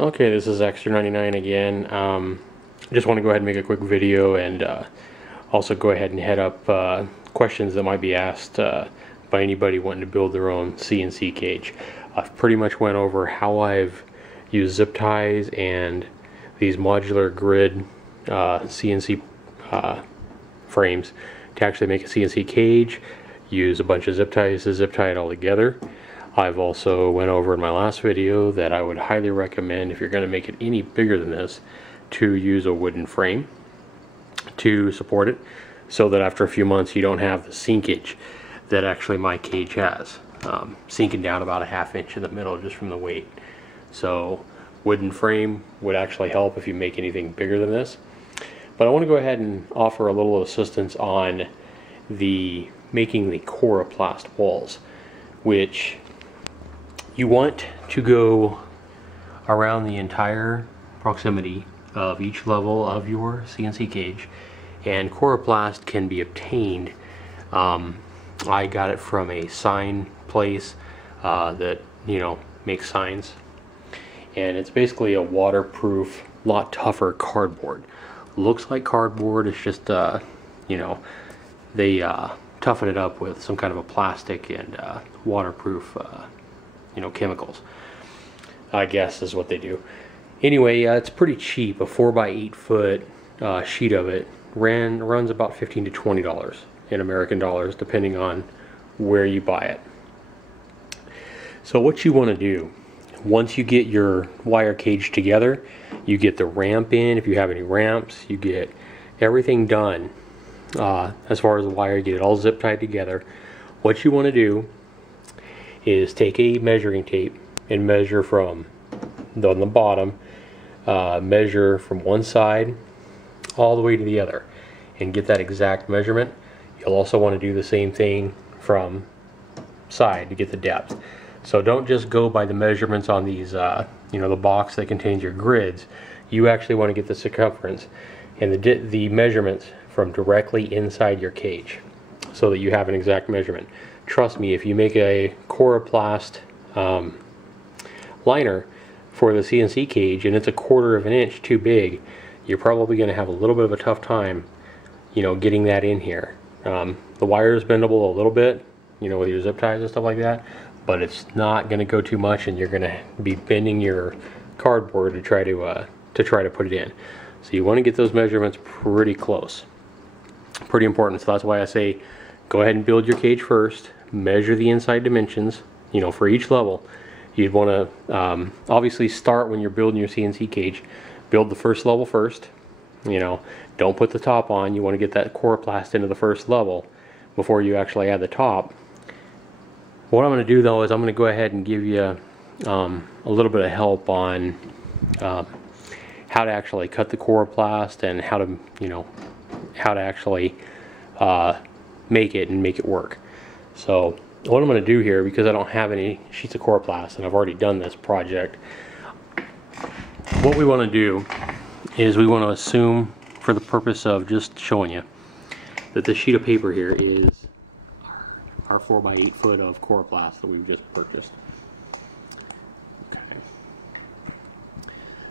Okay, this is Extra 99 again. Just want to go ahead and make a quick video and also go ahead and head up questions that might be asked by anybody wanting to build their own CNC cage. I've pretty much went over how I've used zip ties and these modular grid CNC frames to actually make a CNC cage. Use a bunch of zip ties to zip tie it all together. I've also went over in my last video that I would highly recommend, if you're going to make it any bigger than this, to use a wooden frame to support it, so that after a few months you don't have the sinkage that actually my cage has, sinking down about a ½ inch in the middle just from the weight. So wooden frame would actually help if you make anything bigger than this. But I want to go ahead and offer a little assistance on making the Coroplast walls, which you want to go around the entire proximity of each level of your CNC cage, and Coroplast can be obtained. I got it from a sign place that makes signs, and it's basically a waterproof, lot tougher cardboard. Looks like cardboard, it's just they toughen it up with some kind of a plastic and waterproof chemicals, I guess is what they do. Anyway, it's pretty cheap. A 4x8 foot sheet of it runs about $15 to $20 in American dollars, depending on where you buy it. So what you want to do, once you get your wire cage together, you get the ramp in, if you have any ramps, you get everything done as far as the wire, get it all zip tied together. What you want to do is take a measuring tape and measure from on the bottom, measure from one side all the way to the other and get that exact measurement. You'll also want to do the same thing from side to get the depth. So don't just go by the measurements on these the box that contains your grids. You actually want to get the circumference and the measurements from directly inside your cage, so that you have an exact measurement. Trust me, if you make a Coroplast liner for the CNC cage and it's a 1/4 inch too big, you're probably going to have a little bit of a tough time getting that in here. The wire is bendable a little bit, with your zip ties and stuff like that, but it's not going to go too much, and you're going to be bending your cardboard to try to put it in. So you want to get those measurements pretty close. Pretty important. So that's why I say go ahead and build your cage first, measure the inside dimensions for each level. You'd want to obviously start when you're building your CNC cage, build the first level first. Don't put the top on. You want to get that Coroplast into the first level before you actually add the top. What I'm going to do though is I'm going to go ahead and give you a little bit of help on how to actually cut the Coroplast and how to actually make it work. So what I'm going to do here, because I don't have any sheets of Coroplast and I've already done this project, what we want to do is we want to assume, for the purpose of just showing you, that the sheet of paper here is our 4x8 foot of Coroplast that we've just purchased. Okay.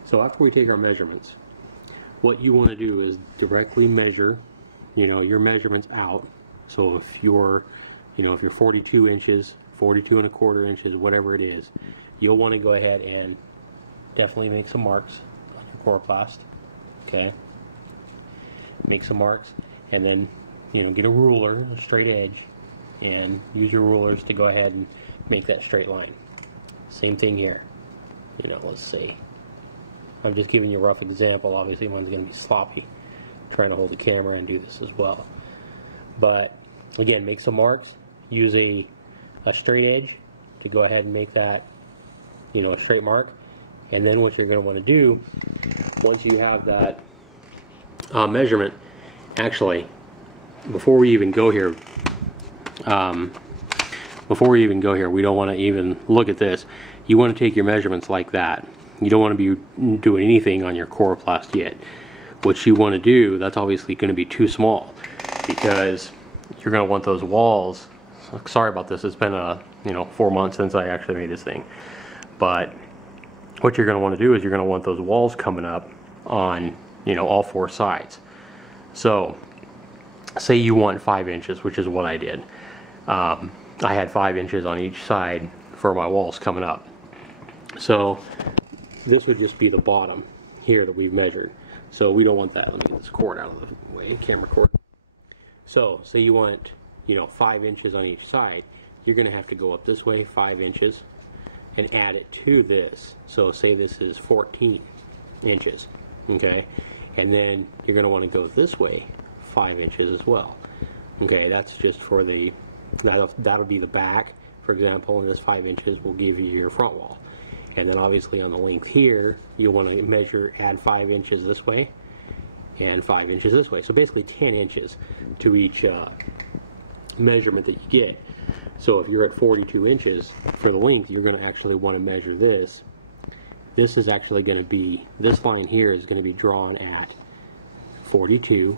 So after we take our measurements, what you want to do is directly measure your measurements out. So if you're 42 inches, 42 1/4 inches, whatever it is, you'll want to go ahead and definitely make some marks on your Coroplast. Okay, make some marks, and then get a ruler, a straight edge, and use your rulers to go ahead and make that straight line. Same thing here. Let's see, I'm just giving you a rough example. Obviously mine's going to be sloppy trying to hold the camera and do this as well, but again, make some marks, use a straight edge to go ahead and make that a straight mark. And then what you're going to want to do, once you have that measurement, actually before we even go here, we don't want to even look at this. You want to take your measurements like that. You don't want to be doing anything on your Coroplast yet. What you want to do, that's obviously going to be too small, because you're going to want those walls. Sorry about this, it's been 4 months since I actually made this thing, but what you're going to want to do is you're going to want those walls coming up on, you know, all four sides. So say you want 5 inches, which is what I did. I had 5 inches on each side for my walls coming up. So this would just be the bottom here that we've measured. So we don't want that. Let me get this cord out of the way, camera cord. So say you want, you know, 5 inches on each side. You're going to have to go up this way 5 inches and add it to this. So say this is 14 inches, okay? And then you're going to want to go this way 5 inches as well. Okay, that's just for the, that'll be the back, for example, and this 5 inches will give you your front wall. And then obviously on the length here, you'll want to measure, add 5 inches this way and 5 inches this way. So basically 10 inches to each measurement that you get. So if you're at 42 inches for the length, you're going to actually want to measure this. This is actually going to be, this line here is going to be drawn at 42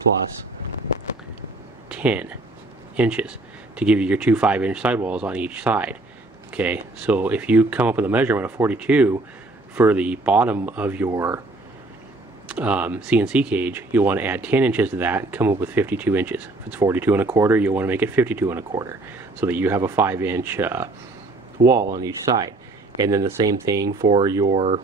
plus 10 inches to give you your two 5-inch sidewalls on each side. Okay, so if you come up with a measurement of 42 for the bottom of your CNC cage, you'll want to add 10 inches to that, come up with 52 inches. If it's 42 1/4, you'll want to make it 52 1/4 so that you have a 5-inch wall on each side. And then the same thing for your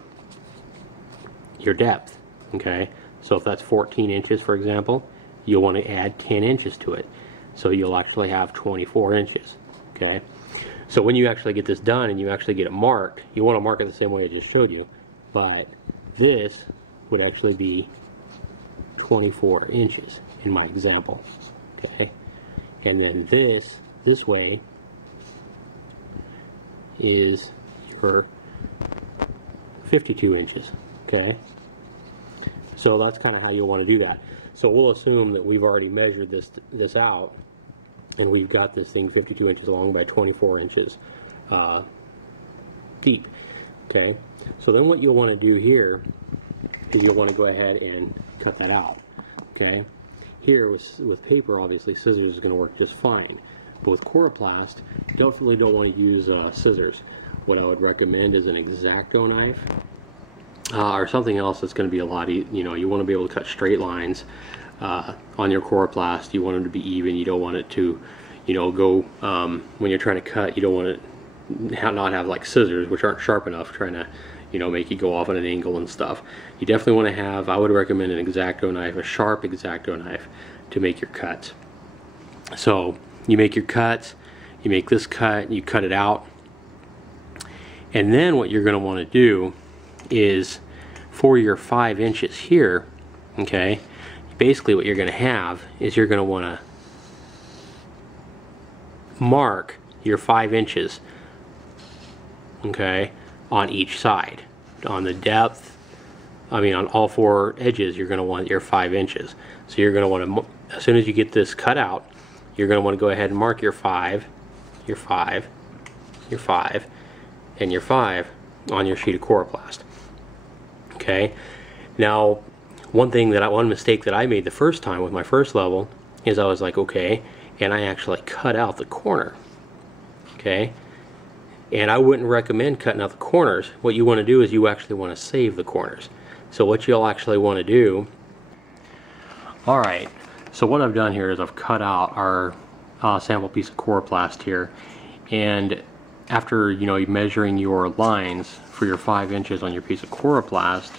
depth. Okay, so if that's 14 inches, for example, you'll want to add 10 inches to it. So you'll actually have 24 inches. Okay, so when you actually get this done and you actually get it marked, you want to mark it the same way I just showed you, but this would actually be 24 inches in my example. Okay, and then this way is your 52 inches. Okay, so that's kind of how you'll want to do that. So we'll assume that we've already measured this out, and we've got this thing 52 inches long by 24 inches deep. Okay, so then what you'll want to do here is you'll want to go ahead and cut that out. Okay, here with paper, obviously scissors is going to work just fine, but with Coroplast, definitely don't want to use scissors. What I would recommend is an X-Acto knife or something else that's going to be a lot easier. You know, you want to be able to cut straight lines on your Coroplast. You want them to be even. You don't want it to, you know, go when you're trying to cut. You don't want it not have like scissors, which aren't sharp enough, trying to, you know, make you go off at an angle and stuff. You definitely want to have, I would recommend an X-Acto knife, a sharp X-Acto knife, to make your cuts. So you make your cuts, you make this cut, you cut it out, and then what you're going to want to do is for your 5 inches here, okay, basically what you're going to have is you're going to want to mark your 5 inches, okay, on each side. On the depth, I mean on all four edges, you're going to want your 5 inches. So you're going to want to, as soon as you get this cut out, you're going to want to go ahead and mark your 5, your 5, your 5, and your 5 on your sheet of Coroplast. Okay, now one mistake that I made the first time with my first level is I was like, okay, and I actually cut out the corner. Okay, and I wouldn't recommend cutting out the corners. What you want to do is you actually want to save the corners. So what you'll actually want to do, alright, so what I've done here is I've cut out our sample piece of Coroplast here, and after, you know, measuring your lines for your 5 inches on your piece of Coroplast,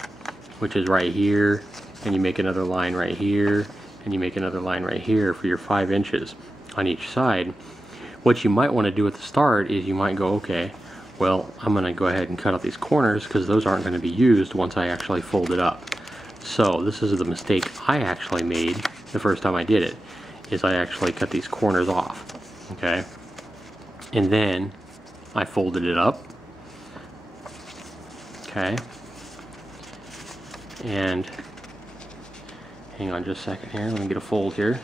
which is right here, and you make another line right here, and you make another line right here for your 5 inches on each side, what you might want to do at the start is you might go, okay, well, I'm going to go ahead and cut out these corners because those aren't going to be used once I actually fold it up. So this is the mistake I actually made the first time I did it, is I actually cut these corners off. Okay, and then I folded it up. Okay, and hang on just a second here, let me get a fold here.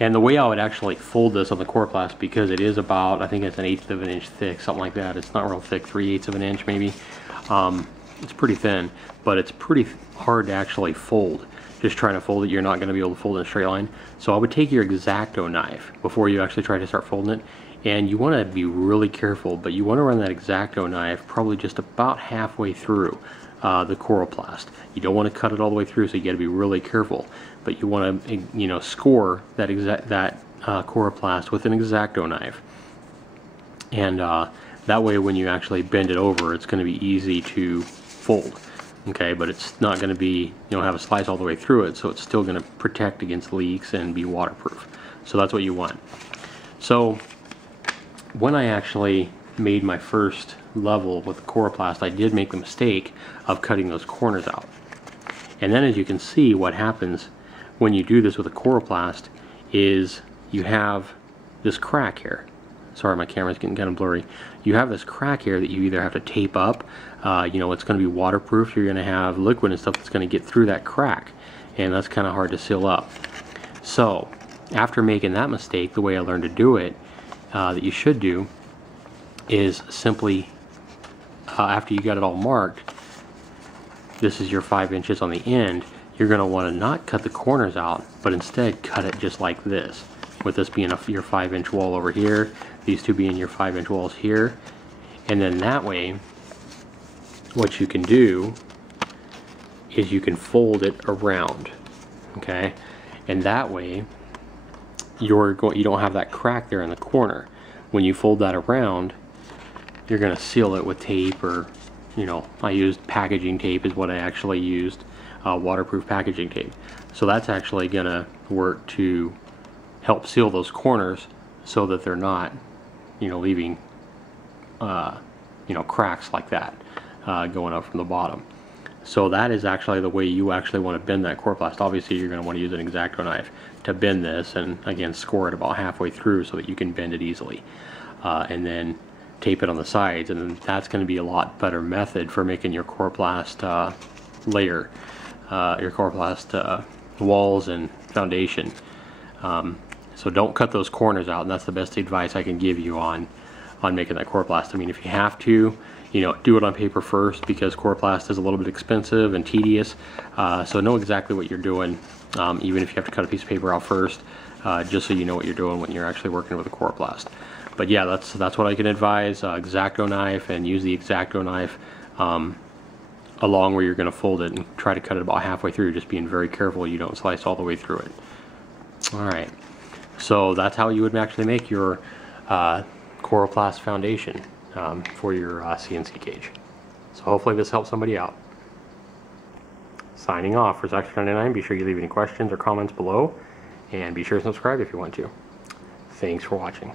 And the way I would actually fold this on the Coroplast, because it is about, I think it's 1/8 of an inch thick, something like that. It's not real thick, 3/8 of an inch maybe. It's pretty thin, but it's pretty hard to actually fold. Just trying to fold it, you're not going to be able to fold in a straight line. So I would take your X-Acto knife before you actually try to start folding it, And you want to be really careful, but you want to run that X-Acto knife probably just about halfway through the Coroplast. You don't want to cut it all the way through, so you got to be really careful. But you want to, you know, score that Coroplast with an X-Acto knife, and that way when you actually bend it over, it's going to be easy to fold. Okay, but it's not going to be, you know, have a slice all the way through it, so it's still going to protect against leaks and be waterproof. So that's what you want. So when I actually made my first level with the Coroplast, I did make the mistake of cutting those corners out. And then as you can see, what happens when you do this with a Coroplast is you have this crack here. Sorry, my camera's getting kind of blurry. You have this crack here that you either have to tape up, you know, it's going to be waterproof, you're going to have liquid and stuff that's going to get through that crack, and that's kind of hard to seal up. So after making that mistake, the way I learned to do it, that you should do, is simply, after you got it all marked, this is your 5 inches on the end, you're going to want to not cut the corners out, but instead cut it just like this, with this being your 5-inch wall over here, these two being your 5-inch walls here. And then that way, what you can do is you can fold it around, okay? And that way you don't have that crack there in the corner. When you fold that around, you're going to seal it with tape, or, you know, I used packaging tape is what I actually used, waterproof packaging tape. So that's actually going to work to help seal those corners so that they're not, you know, leaving you know, cracks like that going up from the bottom. So that is actually the way you actually want to bend that Coroplast. Obviously you're going to want to use an X-Acto knife to bend this, and again score it about halfway through so that you can bend it easily, and then tape it on the sides, and then that's going to be a lot better method for making your Coroplast layer, your Coroplast walls and foundation. So don't cut those corners out, and that's the best advice I can give you on making that Coroplast. I mean, if you have to, you know, do it on paper first, because Coroplast is a little bit expensive and tedious. So know exactly what you're doing, even if you have to cut a piece of paper out first, just so you know what you're doing when you're actually working with a Coroplast. But yeah, that's what I can advise. X-Acto knife, and use the X-Acto knife along where you're going to fold it, and try to cut it about halfway through, just being very careful you don't slice all the way through it. Alright, so that's how you would actually make your Coroplast foundation for your CNC cage. So hopefully this helps somebody out. Signing off for X99. Be sure you leave any questions or comments below, and be sure to subscribe if you want to. Thanks for watching.